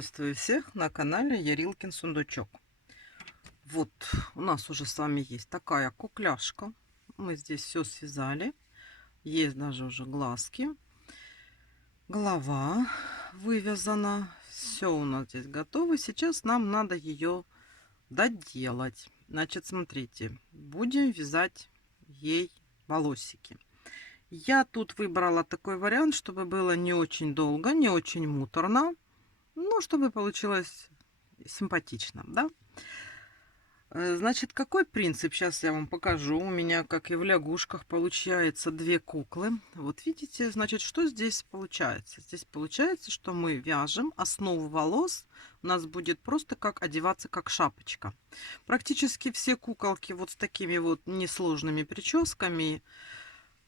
Приветствую всех на канале Ярилкин Сундучок. Вот у нас уже с вами есть такая кукляшка. Мы здесь все связали. Есть даже уже глазки. Голова вывязана. Все у нас здесь готово. Сейчас нам надо ее доделать. Значит, смотрите, будем вязать ей волосики. Я тут выбрала такой вариант, чтобы было не очень долго, не очень муторно. Ну, чтобы получилось симпатично, да? Значит, какой принцип? Сейчас я вам покажу. У меня, как и в лягушках, получается две куклы. Вот видите, значит, что здесь получается? Здесь получается, что мы вяжем основу волос. У нас будет просто как одеваться, как шапочка. Практически все куколки вот с такими вот несложными прическами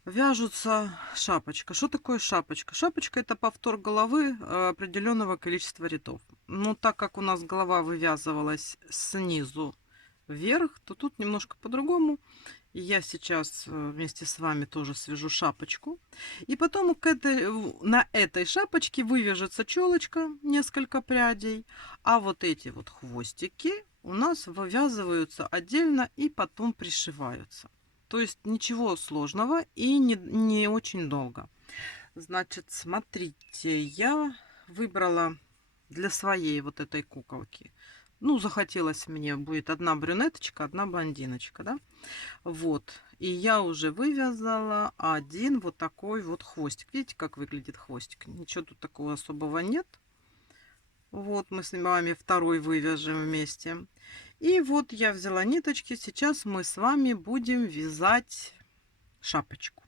вяжутся шапочка. Что такое шапочка? Шапочка — это повтор головы определенного количества рядов. Но так как у нас голова вывязывалась снизу вверх, то тут немножко по-другому. И я сейчас вместе с вами тоже свяжу шапочку. И потом на этой шапочке вывяжется челочка, несколько прядей. А вот эти вот хвостики у нас вывязываются отдельно и потом пришиваются. То есть ничего сложного и не очень долго. Значит, смотрите, я выбрала для своей вот этой куколки. Ну, захотелось мне, будет одна брюнеточка, одна блондиночка, да? Вот. И я уже вывязала один вот такой вот хвостик. Видите, как выглядит хвостик? Ничего тут такого особого нет. Вот мы с вами второй вывяжем вместе. И вот я взяла ниточки. Сейчас мы с вами будем вязать шапочку.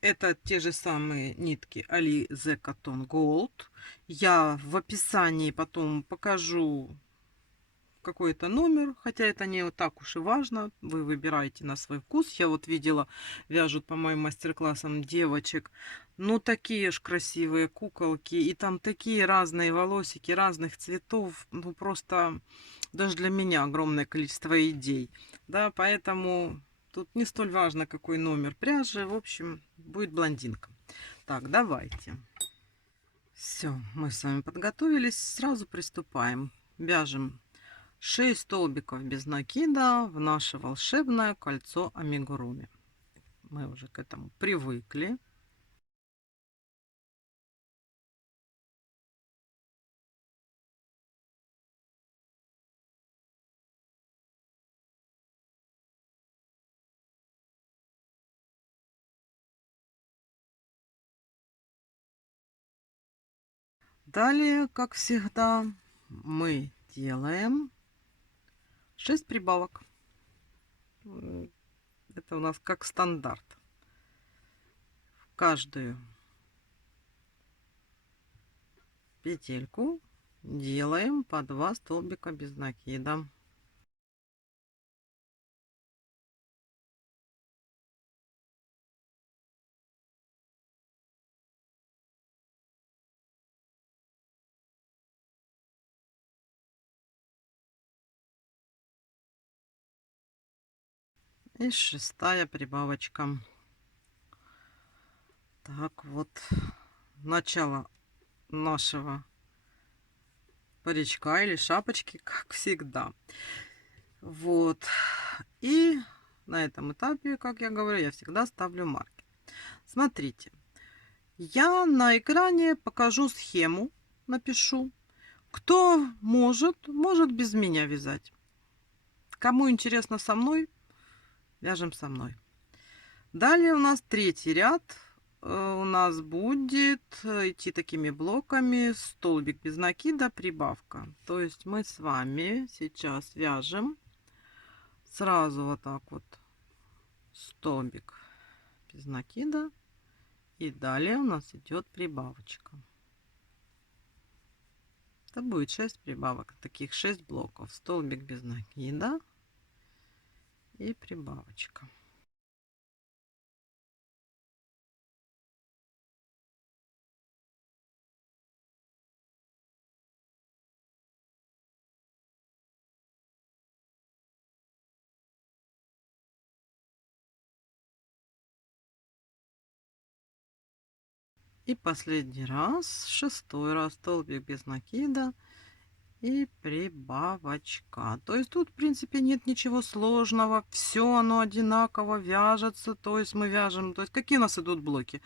Это те же самые нитки Alize Cotton Gold. Я в описании потом покажу какой-то номер, хотя это не вот так уж и важно. Вы выбираете на свой вкус. Я вот видела, вяжут по моим мастер-классам девочек. Ну, такие ж красивые куколки. И там такие разные волосики, разных цветов. Ну, просто даже для меня огромное количество идей. Да, поэтому тут не столь важно, какой номер пряжи. В общем, будет блондинка. Так, давайте. Все, мы с вами подготовились. Сразу приступаем. Вяжем 6 столбиков без накида в наше волшебное кольцо амигуруми. Мы уже к этому привыкли. Далее, как всегда, мы делаем 6 прибавок. Это у нас как стандарт. В каждую петельку делаем по 2 столбика без накида. И шестая прибавочка. Так вот, начало нашего паричка или шапочки, как всегда. Вот. И на этом этапе, как я говорю, я всегда ставлю марки. Смотрите, я на экране покажу схему, напишу. Кто может, может без меня вязать. Кому интересно со мной, вяжем со мной. Далее у нас третий ряд. У нас будет идти такими блоками: столбик без накида, прибавка. То есть мы с вами сейчас вяжем сразу вот так вот столбик без накида, и далее у нас идет прибавочка. Это будет 6 прибавок, таких 6 блоков: столбик без накида и прибавочка. И последний раз, 6-й раз, столбик без накида и прибавочка. То есть тут, в принципе, нет ничего сложного. Все оно одинаково вяжется. То есть мы вяжем... То есть какие у нас идут блоки?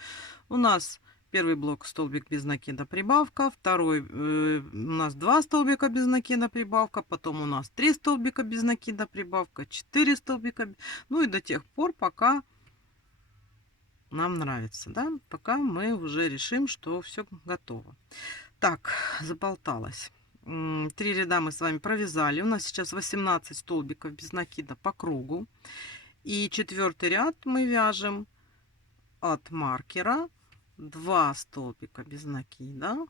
У нас первый блок столбик без накида прибавка. Второй у нас 2 столбика без накида прибавка. Потом у нас 3 столбика без накида прибавка. 4 столбика. Ну и до тех пор, пока нам нравится. Да? Пока мы уже решим, что все готово. Так, заболталась. 3 ряда мы с вами провязали. У нас сейчас 18 столбиков без накида по кругу. И 4-й ряд мы вяжем от маркера 2 столбика без накида.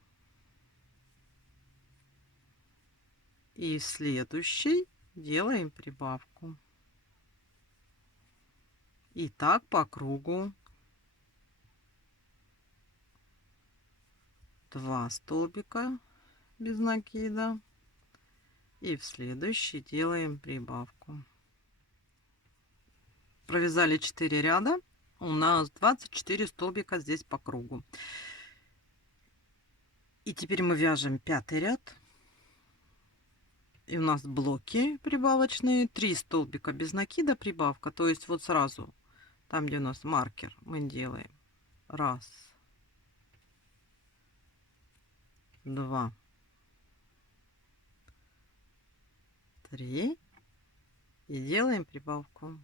И в следующий делаем прибавку. И так по кругу. 2 столбика без накида. И в следующий делаем прибавку. Провязали 4 ряда. У нас 24 столбика здесь по кругу. И теперь мы вяжем 5-й ряд. И у нас блоки прибавочные. 3 столбика без накида прибавка. То есть вот сразу, там где у нас маркер, мы делаем 1, 2, 3. И делаем прибавку.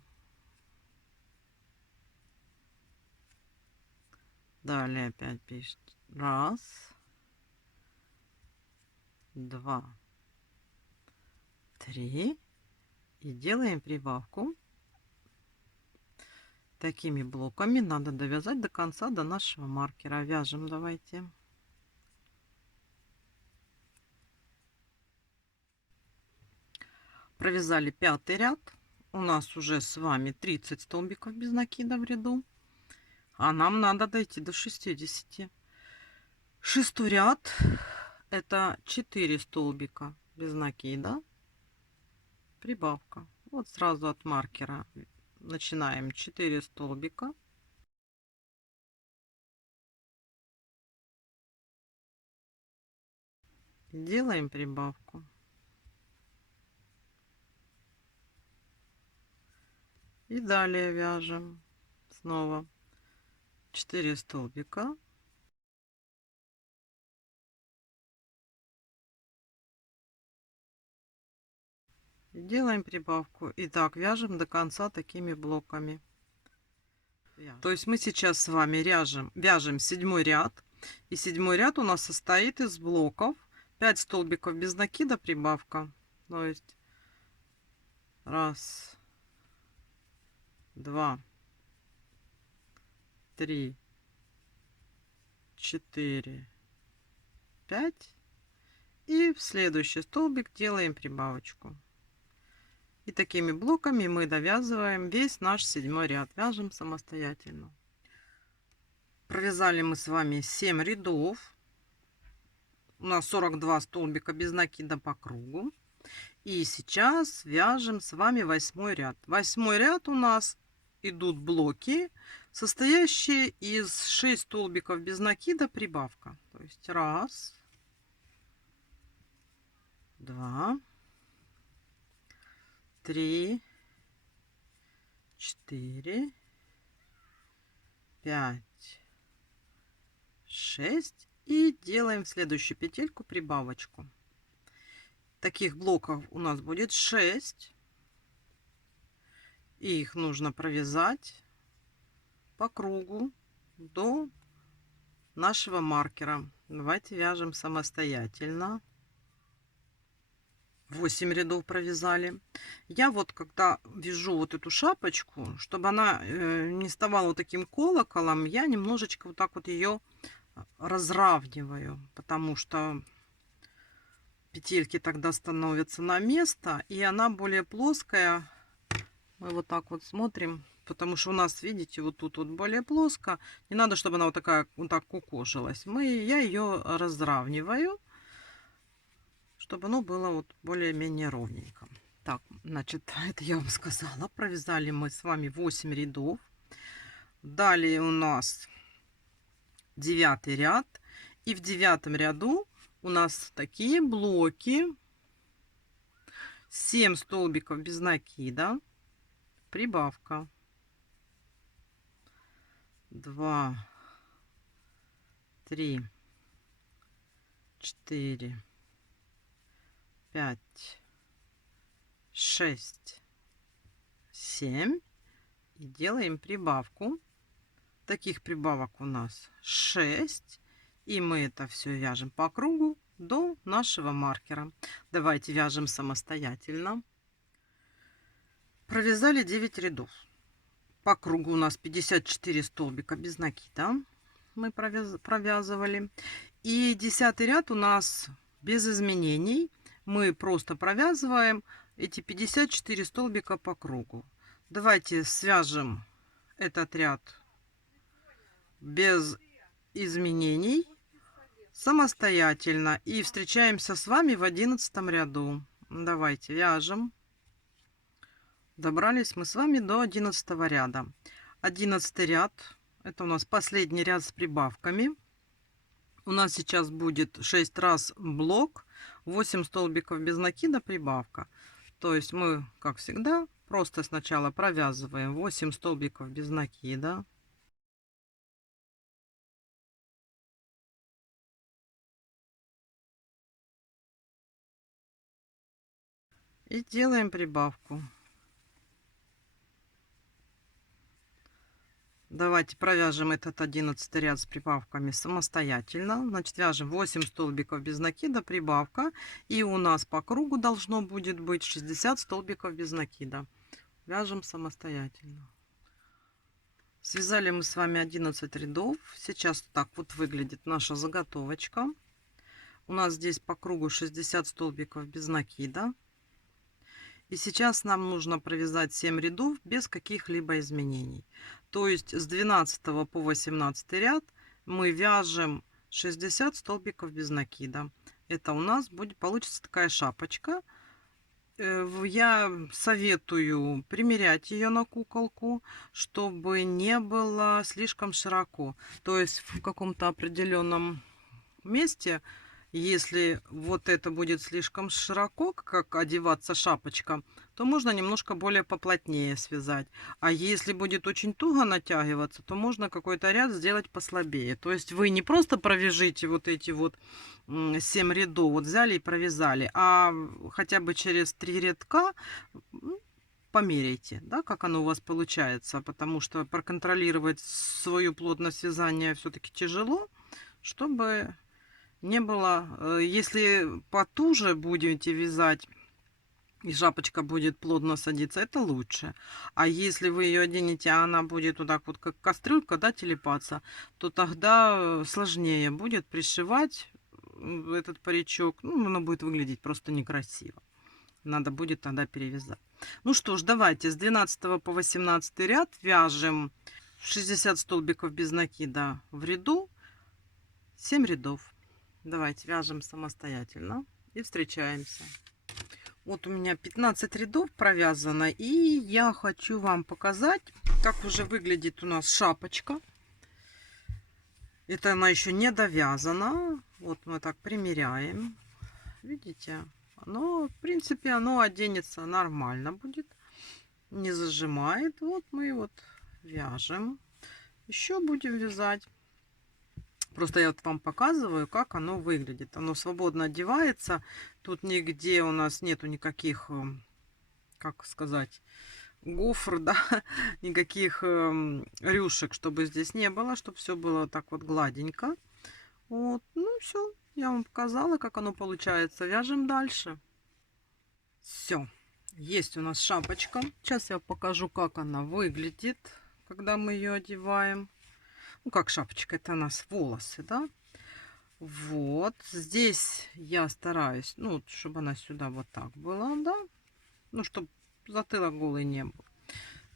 Далее опять пишет 1, 2, 3. И делаем прибавку. Такими блоками надо довязать до конца, до нашего маркера. Вяжем давайте. Провязали 5-й ряд. У нас уже с вами 30 столбиков без накида в ряду. А нам надо дойти до 60. 6-й ряд. Это 4 столбика без накида. Прибавка. Вот сразу от маркера начинаем 4 столбика. Делаем прибавку. И далее вяжем снова 4 столбика. И делаем прибавку. И так вяжем до конца такими блоками. То есть мы сейчас с вами вяжем 7-й ряд. И 7-й ряд у нас состоит из блоков 5 столбиков без накида прибавка. То есть 1, 2, 3, 4, 5. И в следующий столбик делаем прибавочку. И такими блоками мы довязываем весь наш 7-й ряд. Вяжем самостоятельно. Провязали мы с вами 7 рядов. У нас 42 столбика без накида по кругу. И сейчас вяжем с вами 8-й ряд. 8-й ряд у нас идут блоки, состоящие из 6 столбиков без накида прибавка. То есть 1, 2, 3, 4, 5, 6. И делаем в следующую петельку прибавочку. Таких блоков у нас будет 6. И их нужно провязать по кругу до нашего маркера. Давайте вяжем самостоятельно. 8 рядов провязали. Я вот когда вяжу вот эту шапочку, чтобы она не вставала вот таким колоколом, я немножечко вот так вот ее разравниваю, потому что петельки тогда становятся на место, и она более плоская. Мы вот так вот смотрим, потому что у нас, видите, вот тут вот более плоско. Не надо, чтобы она вот такая вот так кукожилась. Я ее разравниваю, чтобы оно было вот более-менее ровненько. Так, значит, это я вам сказала. Провязали мы с вами 8 рядов. Далее у нас 9 ряд. И в 9 ряду у нас такие блоки. 7 столбиков без накида. Прибавка. 2, 3, 4, 5, 6, 7. И делаем прибавку. Таких прибавок у нас 6. И мы это все вяжем по кругу до нашего маркера. Давайте вяжем самостоятельно. Провязали 9 рядов. По кругу у нас 54 столбика без накида. Мы провязывали. И 10 ряд у нас без изменений. Мы просто провязываем эти 54 столбика по кругу. Давайте свяжем этот ряд без изменений самостоятельно. И встречаемся с вами в 11 ряду. Давайте вяжем. Добрались мы с вами до 11 ряда. 11 ряд. Это у нас последний ряд с прибавками. У нас сейчас будет 6 раз блок, 8 столбиков без накида, прибавка. То есть мы, как всегда, просто сначала провязываем 8 столбиков без накида. И делаем прибавку. Давайте провяжем этот 11 ряд с прибавками самостоятельно. Значит, вяжем 8 столбиков без накида, прибавка. И у нас по кругу должно будет быть 60 столбиков без накида. Вяжем самостоятельно. Связали мы с вами 11 рядов. Сейчас так вот выглядит наша заготовочка. У нас здесь по кругу 60 столбиков без накида. И сейчас нам нужно провязать 7 рядов без каких-либо изменений. То есть с 12 по 18 ряд мы вяжем 60 столбиков без накида. Это у нас будет, получится такая шапочка. Я советую примерять ее на куколку, чтобы не было слишком широко. То есть в каком-то определенном месте, если вот это будет слишком широко, как одеваться шапочка, то можно немножко более поплотнее связать. А если будет очень туго натягиваться, то можно какой-то ряд сделать послабее. То есть вы не просто провяжите вот эти вот 7 рядов, вот взяли и провязали, а хотя бы через 3 рядка померяйте, да, как оно у вас получается, потому что проконтролировать свою плотность вязания все-таки тяжело, чтобы не было, если потуже будете вязать и шапочка будет плотно садиться, это лучше. А если вы ее оденете, а она будет вот так вот как кастрюлька, да, телепаться, то тогда сложнее будет пришивать этот паричок. Ну, оно будет выглядеть просто некрасиво. Надо будет тогда перевязать. Ну что ж, давайте с 12 по 18 ряд вяжем 60 столбиков без накида в ряду, 7 рядов. Давайте вяжем самостоятельно и встречаемся. Вот у меня 15 рядов провязано, и я хочу вам показать, как уже выглядит у нас шапочка. Это она еще не довязана. Вот мы так примеряем. Видите? Оно, в принципе, оно оденется нормально будет. Не зажимает. Вот мы вот вяжем. Еще будем вязать. Просто я вот вам показываю, как оно выглядит. Оно свободно одевается. Тут нигде у нас нету никаких, как сказать, гофр, да, никаких рюшек, чтобы здесь не было, чтобы все было так вот гладенько. Вот, ну все, я вам показала, как оно получается. Вяжем дальше. Все, есть у нас шапочка. Сейчас я покажу, как она выглядит, когда мы ее одеваем. Ну, как шапочка, это у нас волосы, да. Вот, здесь я стараюсь, ну, чтобы она сюда вот так была, да. Ну, чтобы затылок голый не был.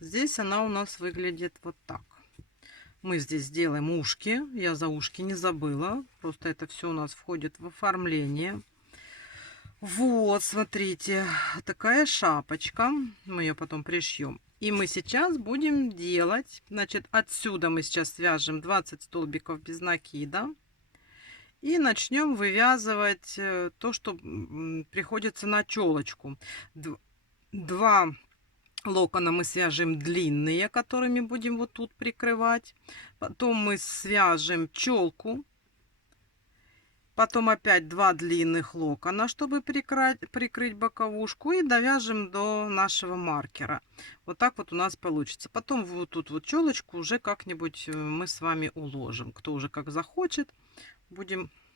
Здесь она у нас выглядит вот так. Мы здесь делаем ушки. Я за ушки не забыла. Просто это все у нас входит в оформление. Вот, смотрите, такая шапочка. Мы ее потом пришьем. И мы сейчас будем делать, значит, отсюда мы сейчас свяжем 20 столбиков без накида. И начнем вывязывать то, что приходится на челочку. Два локона мы свяжем длинные, которыми будем вот тут прикрывать. Потом мы свяжем челку. Потом опять два длинных локона, чтобы прикрыть боковушку. И довяжем до нашего маркера. Вот так вот у нас получится. Потом вот тут вот челочку уже как-нибудь мы с вами уложим. Кто уже как захочет.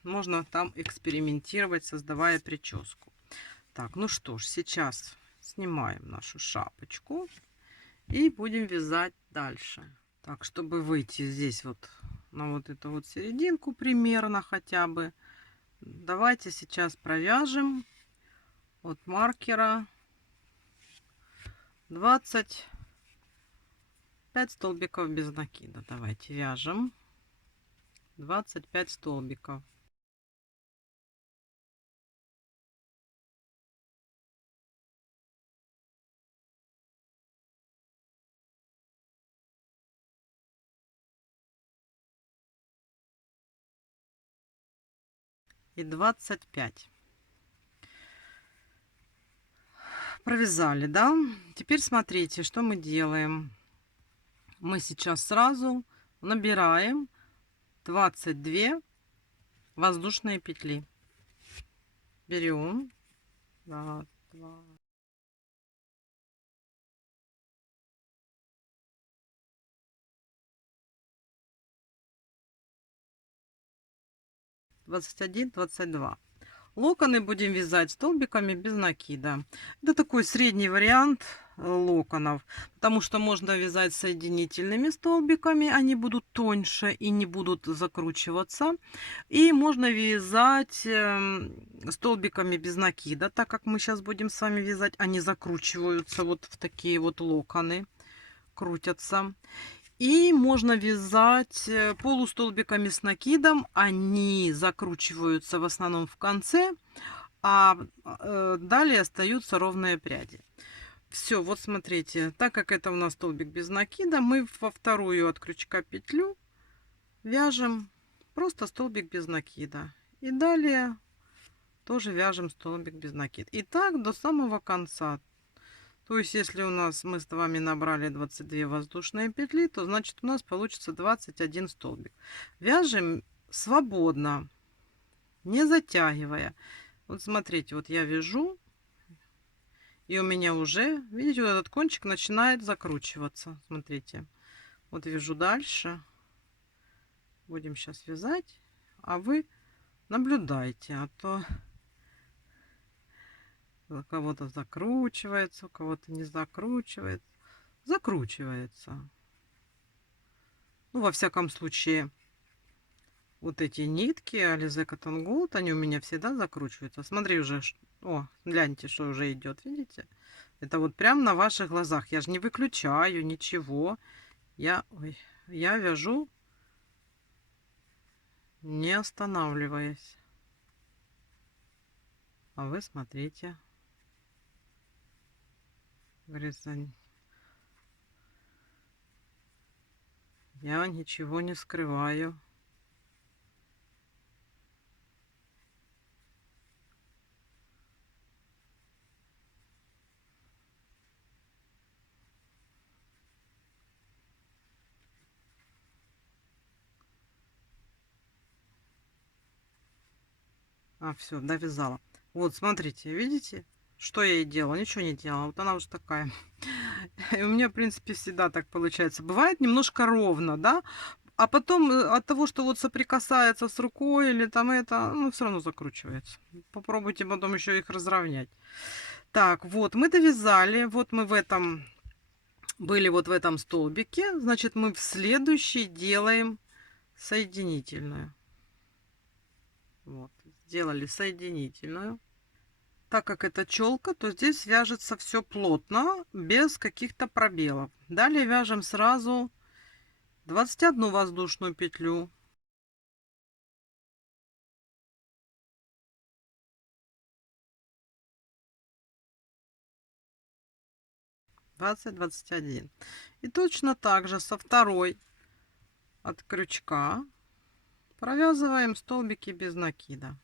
Можно там экспериментировать, создавая прическу. Так, ну что ж, сейчас снимаем нашу шапочку и будем вязать дальше. Так, чтобы выйти здесь вот на вот эту вот серединку примерно хотя бы, давайте сейчас провяжем от маркера 25 столбиков без накида. Давайте вяжем 25 столбиков. И 25 провязали, да? Теперь смотрите, что мы делаем. Мы сейчас сразу набираем 22 воздушные петли. Берем. Раз, два. Двадцать один, 22. Локоны будем вязать столбиками без накида. Это такой средний вариант локонов, потому что можно вязать соединительными столбиками, они будут тоньше и не будут закручиваться. И можно вязать столбиками без накида, так как мы сейчас будем с вами вязать, они закручиваются вот в такие вот локоны, крутятся. И можно вязать полустолбиками с накидом. Они закручиваются в основном в конце, а далее остаются ровные пряди. Все, вот смотрите, так как это у нас столбик без накида, мы во вторую от крючка петлю вяжем просто столбик без накида. И далее тоже вяжем столбик без накида. И так до самого конца. То есть, если у нас мы с вами набрали 22 воздушные петли, то значит у нас получится 21 столбик. Вяжем свободно, не затягивая. Вот смотрите, вот я вяжу, и у меня уже, видите, вот этот кончик начинает закручиваться. Смотрите, вот вяжу дальше. Будем сейчас вязать, а вы наблюдайте, а то у кого-то закручивается, у кого-то не закручивается. Закручивается. Ну, во всяком случае, вот эти нитки Alize Cotton Gold, они у меня всегда закручиваются. Смотри уже, о, гляньте, что уже идет, видите? Это вот прям на ваших глазах. Я же не выключаю ничего. Я вяжу, не останавливаясь. А вы смотрите. Вырезание. Я ничего не скрываю. А, все, довязала. Вот, смотрите, видите, что я ей делала? Ничего не делала. Вот она уже такая. И у меня, в принципе, всегда так получается. Бывает немножко ровно, да? А потом от того, что вот соприкасается с рукой или там это, ну, все равно закручивается. Попробуйте потом еще их разровнять. Так, вот, мы довязали. Вот мы были вот в этом столбике. Значит, мы в следующий делаем соединительную. Вот, сделали соединительную. Так как это челка, то здесь вяжется все плотно, без каких-то пробелов. Далее вяжем сразу 21 воздушную петлю. 20, 21. И точно так же со второй от крючка провязываем столбики без накида.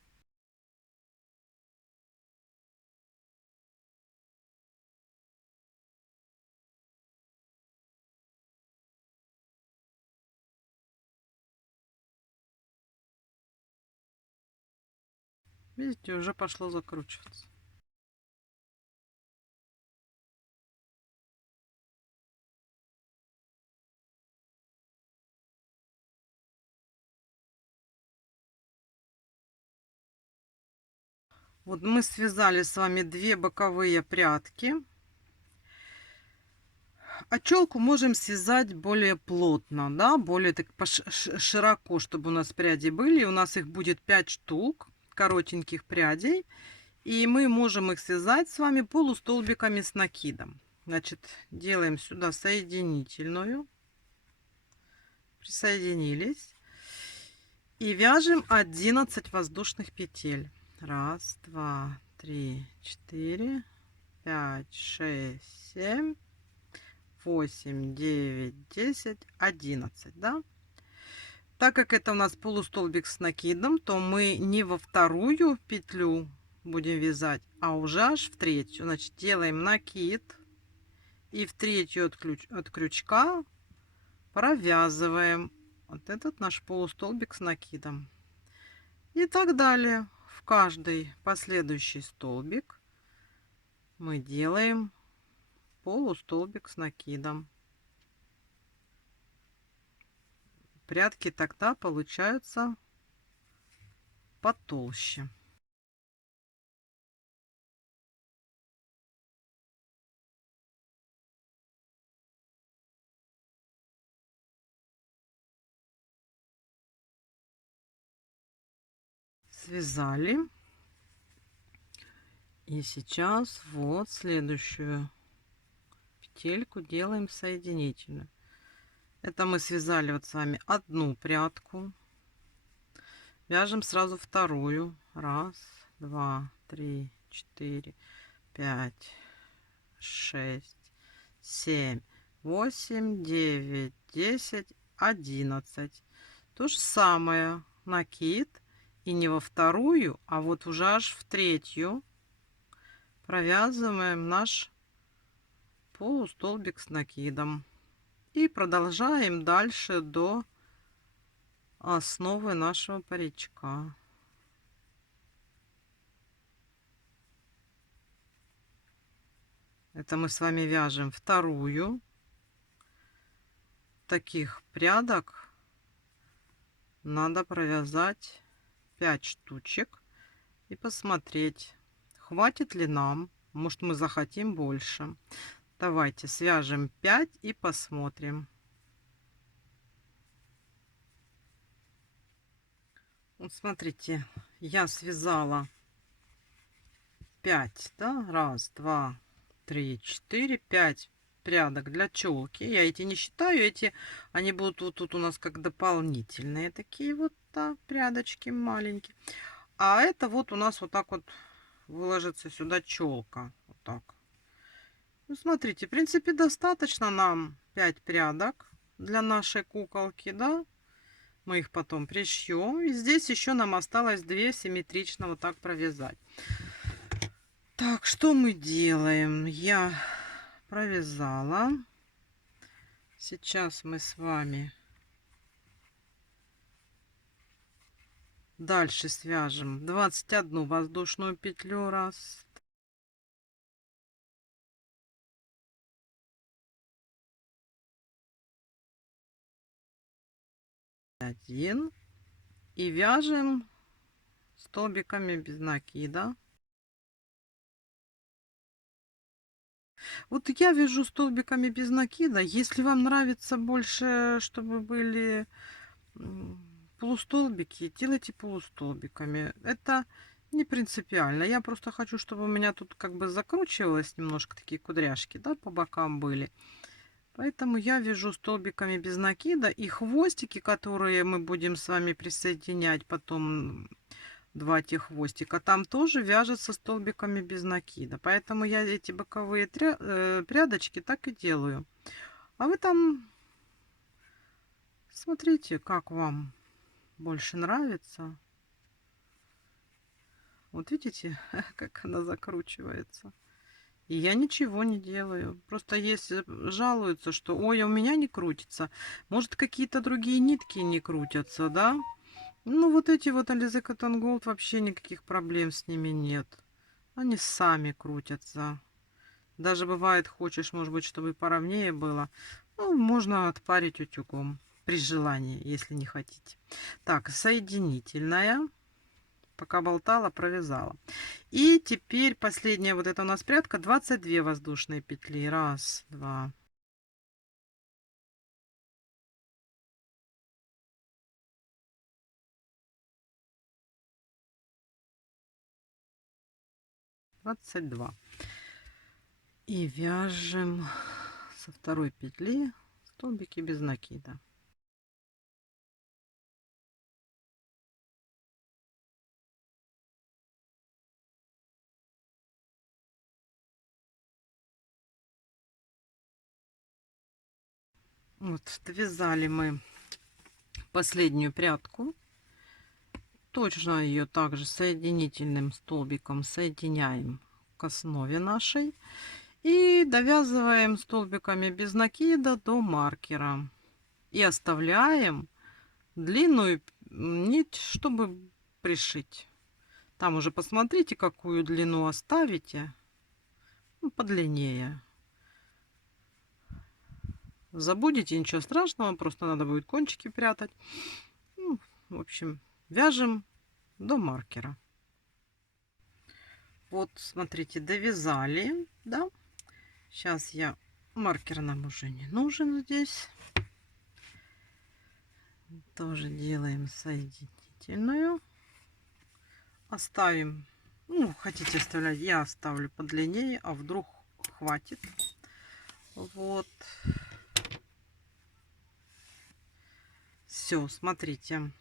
Видите, уже пошло закручиваться. Вот мы связали с вами 2 боковые прядки. А челку можем связать более плотно, да, более так широко, чтобы у нас пряди были. У нас их будет 5 штук коротеньких прядей. И мы можем их связать с вами полустолбиками с накидом. Значит, делаем сюда соединительную. Присоединились. И вяжем 11 воздушных петель. 1, 2, 3, 4, 5, 6, 7, 8, 9, 10, 11, да? Так как это у нас полустолбик с накидом, то мы не во вторую петлю будем вязать, а уже аж в третью. Значит, делаем накид и в третью от крючка провязываем вот этот наш полустолбик с накидом. И так далее. В каждый последующий столбик мы делаем полустолбик с накидом. Прядки тогда получаются потолще. Связали. И сейчас вот следующую петельку делаем соединительную. Это мы связали вот с вами одну прядку. Вяжем сразу вторую. 1, 2, 3, 4, 5, 6, 7, 8, 9, 10, 11. То же самое. Накид. И не во вторую, а вот уже аж в третью провязываем наш полустолбик с накидом. И продолжаем дальше до основы нашего паричка. Это мы с вами вяжем вторую. Таких прядок надо провязать 5 штучек и посмотреть, хватит ли нам. Может, мы захотим больше. Давайте свяжем 5 и посмотрим. Вот смотрите, я связала 5, да? 1, 2, 3, 4, 5 прядок для челки. Я эти не считаю, эти они будут вот тут у нас как дополнительные такие вот, да, прядочки маленькие. А это вот у нас вот так вот выложится сюда челка. Вот так. Ну, смотрите, в принципе, достаточно нам 5 прядок для нашей куколки, да? Мы их потом пришьем. И здесь еще нам осталось 2 симметрично вот так провязать. Так, что мы делаем? Я провязала. Сейчас мы с вами дальше свяжем 21 воздушную петлю. 1, 1. И вяжем столбиками без накида. Вот я вяжу столбиками без накида. Если вам нравится больше, чтобы были полустолбики, делайте полустолбиками. Это не принципиально. Я просто хочу, чтобы у меня тут как бы закручивалось немножко, такие кудряшки, да, по бокам были. Поэтому я вяжу столбиками без накида. И хвостики, которые мы будем с вами присоединять потом два этих хвостика, там тоже вяжется столбиками без накида. Поэтому я эти боковые прядочки так и делаю. А вы там смотрите, как вам больше нравится. Вот видите, как она закручивается. И я ничего не делаю. Просто если жалуются, что ой, а у меня не крутится. Может, какие-то другие нитки не крутятся, да? Ну, вот эти вот Alize Cotton Gold, вообще никаких проблем с ними нет. Они сами крутятся. Даже бывает, хочешь, может быть, чтобы поровнее было. Ну, можно отпарить утюгом при желании, если не хотите. Так, соединительная. Пока болтала, провязала. И теперь последняя вот эта у нас прядка. 22 воздушные петли. Раз, два. Двадцать два. И вяжем со второй петли столбики без накида. Вот, довязали мы последнюю прядку. Точно ее также соединительным столбиком соединяем к основе нашей. И довязываем столбиками без накида до маркера. И оставляем длинную нить, чтобы пришить. Там уже посмотрите, какую длину оставите. Ну, подлиннее. Забудете, ничего страшного, просто надо будет кончики прятать. Ну, в общем, вяжем до маркера. Вот, смотрите, довязали, да? Сейчас маркер нам уже не нужен здесь. Тоже делаем соединительную. Оставим, ну, хотите оставлять, я оставлю подлиннее, а вдруг хватит. Вот. Все, смотрите.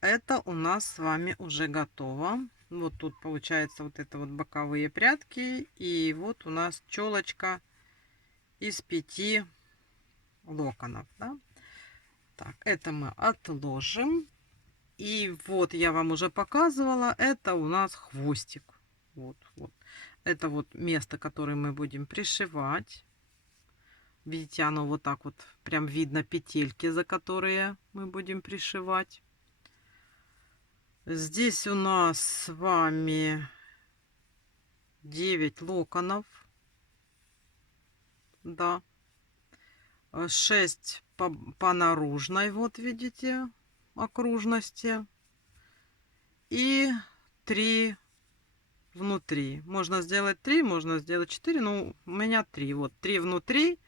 Это у нас с вами уже готово. Вот тут получается вот это вот боковые прядки. И вот у нас челочка из 5 локонов. Да? Так, это мы отложим. И вот я вам уже показывала. Это у нас хвостик. Вот, вот. Это вот место, которое мы будем пришивать. Видите, оно вот так вот прям видно петельки, за которые мы будем пришивать. Здесь у нас с вами 9 локонов. Да. 6 по наружной, вот видите, окружности. И 3 внутри. Можно сделать 3, можно сделать 4. Ну, у меня 3. Вот 3 внутри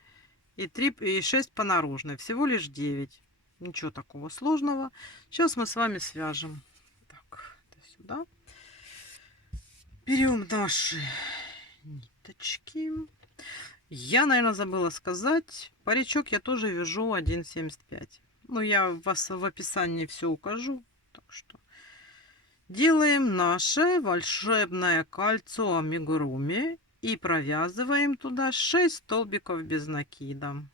и 3 и 6 по наружной. Всего лишь 9. Ничего такого сложного. Сейчас мы с вами свяжем. Так, это сюда. Берем наши ниточки. Я, наверное, забыла сказать. Паричок я тоже вяжу 1,75. Ну, я вас в описании все укажу. Так что делаем наше волшебное кольцо амигуруми и провязываем туда 6 столбиков без накида.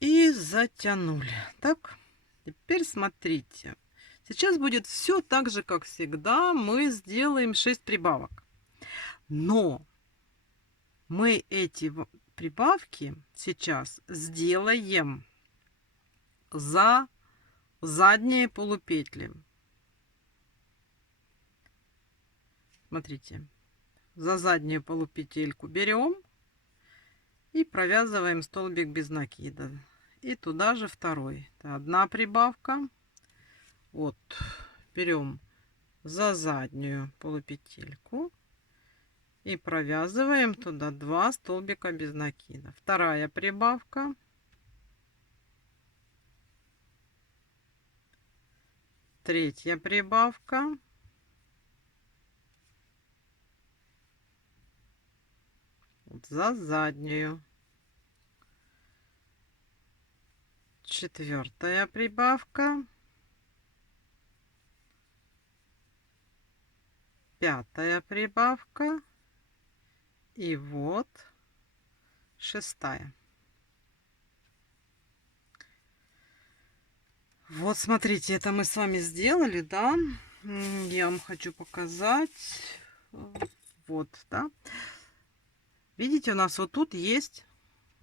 И затянули. Так, теперь смотрите. Сейчас будет все так же, как всегда. Мы сделаем 6 прибавок. Но мы эти прибавки сейчас сделаем за задние полупетли. Смотрите, за заднюю полупетельку берем и провязываем столбик без накида. И туда же второй. Это одна прибавка. Вот, берем за заднюю полупетельку и провязываем туда 2 столбика без накида. Вторая прибавка. Третья прибавка. вот за заднюю. 4-я прибавка. 5-я прибавка. И вот 6-я. Вот смотрите, это мы с вами сделали, да? Я вам хочу показать. Вот, да. Видите, у нас вот тут есть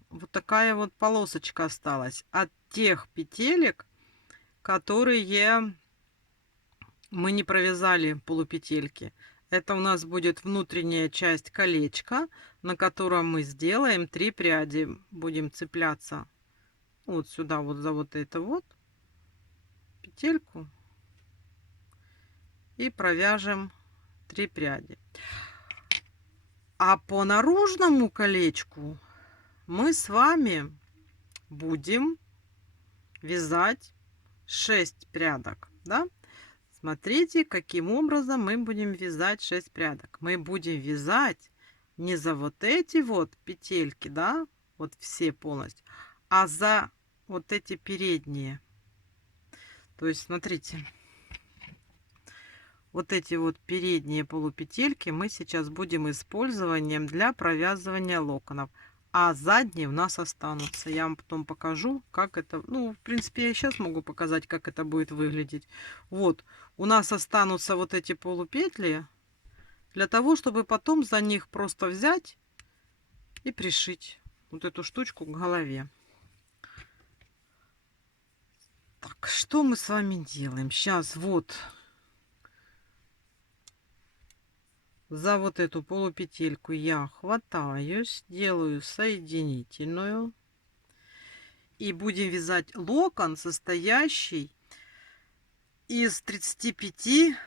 вот такая вот полосочка осталась от тех петелек, которые мы не провязали полупетельки. Это у нас будет внутренняя часть колечка, на котором мы сделаем 3 пряди. Будем цепляться вот сюда, вот за вот это вот петельку. И провяжем 3 пряди. А по наружному колечку мы с вами будем вязать 6 прядок, да? Смотрите, каким образом мы будем вязать 6 прядок. Мы будем вязать не за вот эти вот петельки, да, вот все полностью, а за вот эти передние. То есть, смотрите, вот эти вот передние полупетельки мы сейчас будем использованием для провязывания локонов. А задние у нас останутся. Я вам потом покажу, как это... Ну, в принципе, я сейчас могу показать, как это будет выглядеть. Вот, у нас останутся вот эти полупетли для того, чтобы потом за них просто взять и пришить вот эту штучку к голове. Так, что мы с вами делаем? Сейчас вот за вот эту полупетельку я хватаюсь, делаю соединительную. И будем вязать локон, состоящий из 35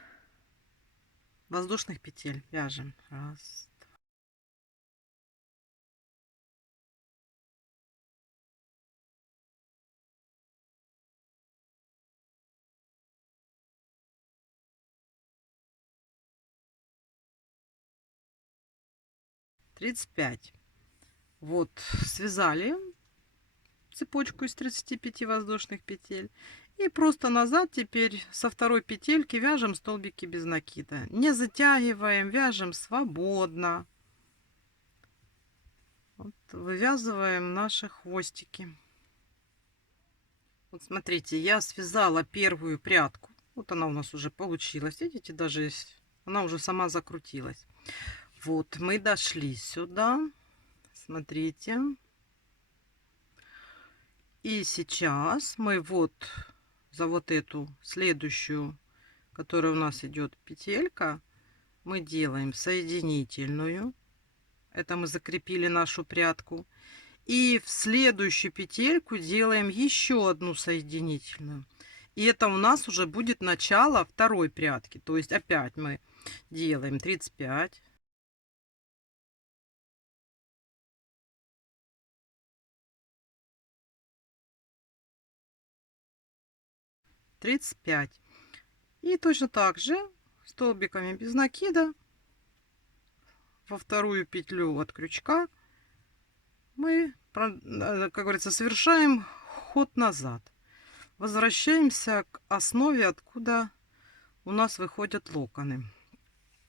воздушных петель. Вяжем. Раз, два. Тридцать пять. Вот, связали цепочку из 35 воздушных петель. И просто назад теперь со второй петельки вяжем столбики без накида. Не затягиваем, вяжем свободно. Вот, вывязываем наши хвостики. Вот смотрите, я связала первую прядку. Вот она у нас уже получилась. Видите, даже она уже сама закрутилась. Вот мы дошли сюда. Смотрите. И сейчас мы вот за вот эту следующую, которая у нас идет петелька, мы делаем соединительную. Это мы закрепили нашу прядку. И в следующую петельку делаем еще одну соединительную. И это у нас уже будет начало второй прядки. То есть опять мы делаем 35. 35. И точно так же столбиками без накида во вторую петлю от крючка мы, как говорится, совершаем ход назад. Возвращаемся к основе, откуда у нас выходят локоны.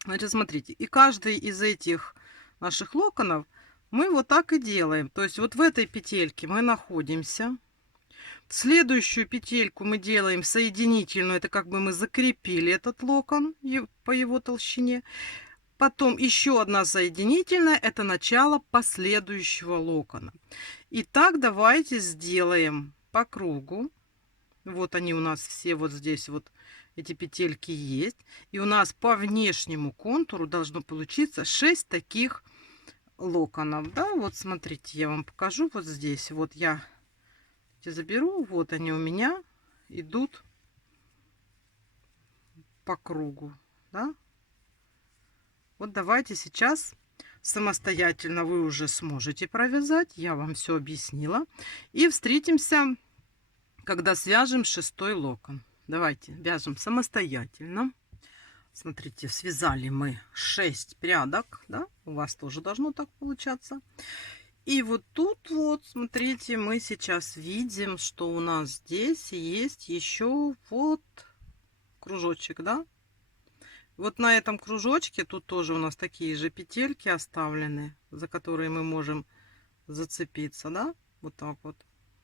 Значит, смотрите, и каждый из этих наших локонов мы вот так и делаем. То есть вот в этой петельке мы находимся. В следующую петельку мы делаем соединительную. Это как бы мы закрепили этот локон по его толщине. Потом еще одна соединительная. Это начало последующего локона. Итак, давайте сделаем по кругу. Вот они у нас все вот здесь вот эти петельки есть. И у нас по внешнему контуру должно получиться 6 таких локонов. Да, вот смотрите, я вам покажу. Вот здесь вот я заберу. Вот они у меня идут по кругу. Да? Вот давайте сейчас самостоятельно вы уже сможете провязать. Я вам все объяснила. И встретимся, когда свяжем 6-й локон. Давайте вяжем самостоятельно. Смотрите, связали мы 6 прядок, да? У вас тоже должно так получаться. И вот тут вот, смотрите, мы сейчас видим, что у нас здесь есть еще вот кружочек, да? Вот на этом кружочке тут тоже у нас такие же петельки оставлены, за которые мы можем зацепиться, да? Вот так вот.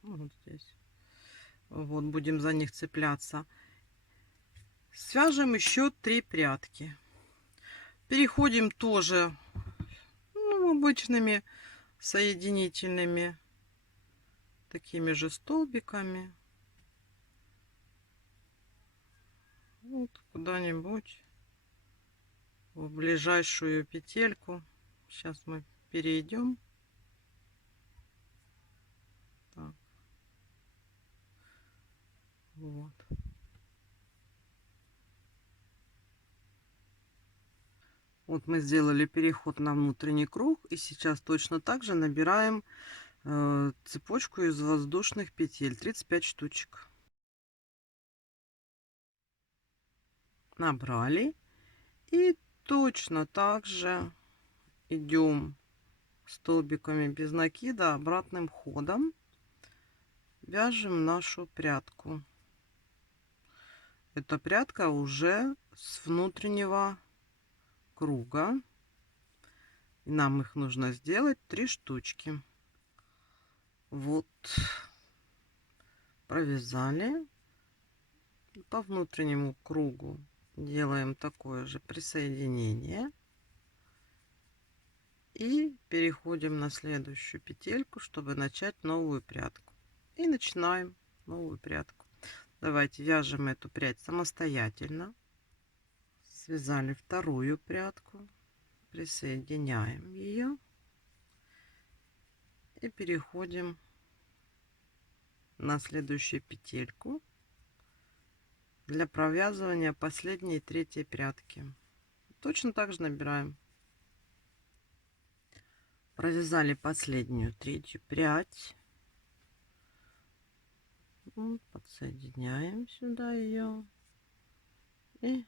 Вот здесь. Вот будем за них цепляться. Свяжем еще 3 прядки. Переходим тоже, ну, обычными соединительными такими же столбиками. Вот куда-нибудь в ближайшую петельку. Сейчас мы перейдем. Так. Вот. Вот мы сделали переход на внутренний круг, и сейчас точно так же набираем цепочку из воздушных петель, 35 штучек. Набрали, и точно так же идем столбиками без накида обратным ходом, вяжем нашу прядку. Эта прядка уже с внутреннего круга, и нам их нужно сделать 3 штучки. Вот, провязали, по внутреннему кругу делаем такое же присоединение и переходим на следующую петельку, чтобы начать новую прядку. И начинаем новую прядку. Давайте вяжем эту прядь самостоятельно. Связали вторую прядку, присоединяем ее и переходим на следующую петельку для провязывания последней третьей прядки. Точно так же набираем. Провязали последнюю третью прядь. Подсоединяем сюда ее и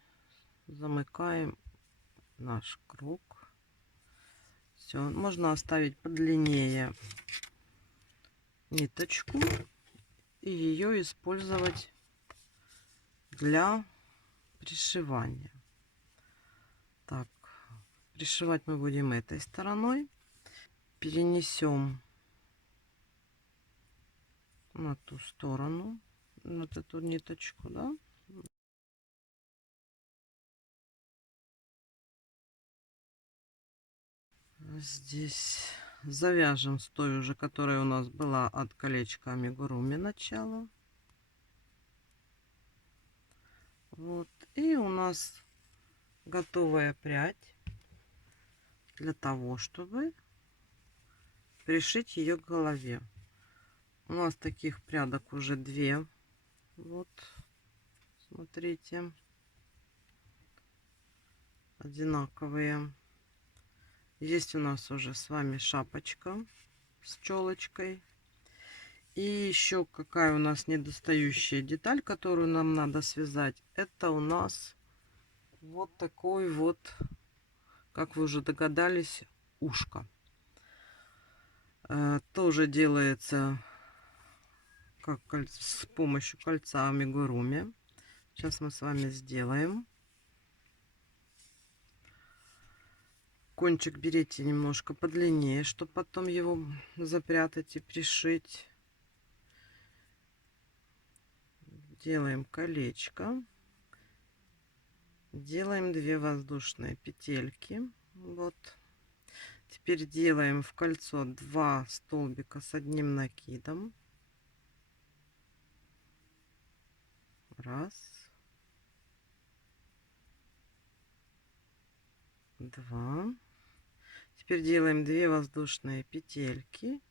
замыкаем наш круг. Все, можно оставить подлиннее ниточку и ее использовать для пришивания. Так, пришивать мы будем этой стороной. Перенесем на ту сторону вот эту ниточку, да. Здесь завяжем с той уже, которая у нас была от колечка амигуруми начало. Вот, и у нас готовая прядь для того, чтобы пришить ее к голове. У нас таких прядок уже 2. Вот, смотрите, одинаковые. Есть у нас уже с вами шапочка с челочкой. И еще какая у нас недостающая деталь, которую нам надо связать, это у нас вот такой вот, как вы уже догадались, ушко. Тоже делается как с помощью кольца амигуруми. Сейчас мы с вами сделаем. Кончик берите немножко подлиннее, чтобы потом его запрятать и пришить. Делаем колечко. Делаем 2 воздушные петельки. Вот. Теперь делаем в кольцо 2 столбика с одним накидом. Раз. 2. Теперь делаем 2 воздушные петельки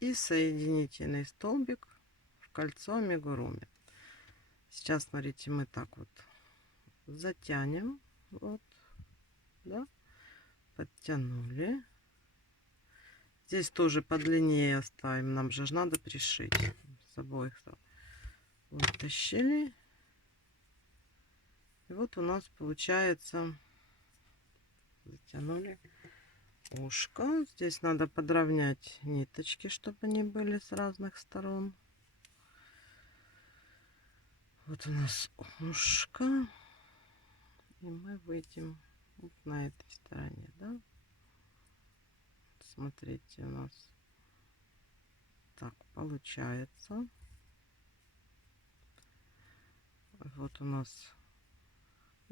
и соединительный столбик в кольцо амигуруми. Сейчас, смотрите, мы так вот затянем. Вот, да, подтянули. Здесь тоже подлиннее оставим. Нам же надо пришить с обоих сторон. Вытащили. И И вот у нас получается, затянули ушко. Здесь надо подровнять ниточки, чтобы они были с разных сторон. Вот у нас ушко. И мы выйдем вот на этой стороне, да? Смотрите, у нас так получается. Вот у нас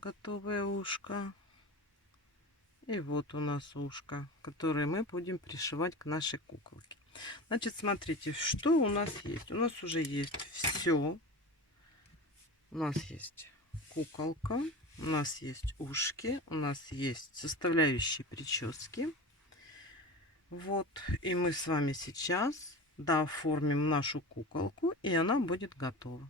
готовое ушко. И вот у нас ушко, которое мы будем пришивать к нашей куколке. Значит, смотрите, что у нас есть. У нас уже есть все. У нас есть куколка, у нас есть ушки, у нас есть составляющие прически. Вот, и мы с вами сейчас дооформим нашу куколку, и она будет готова.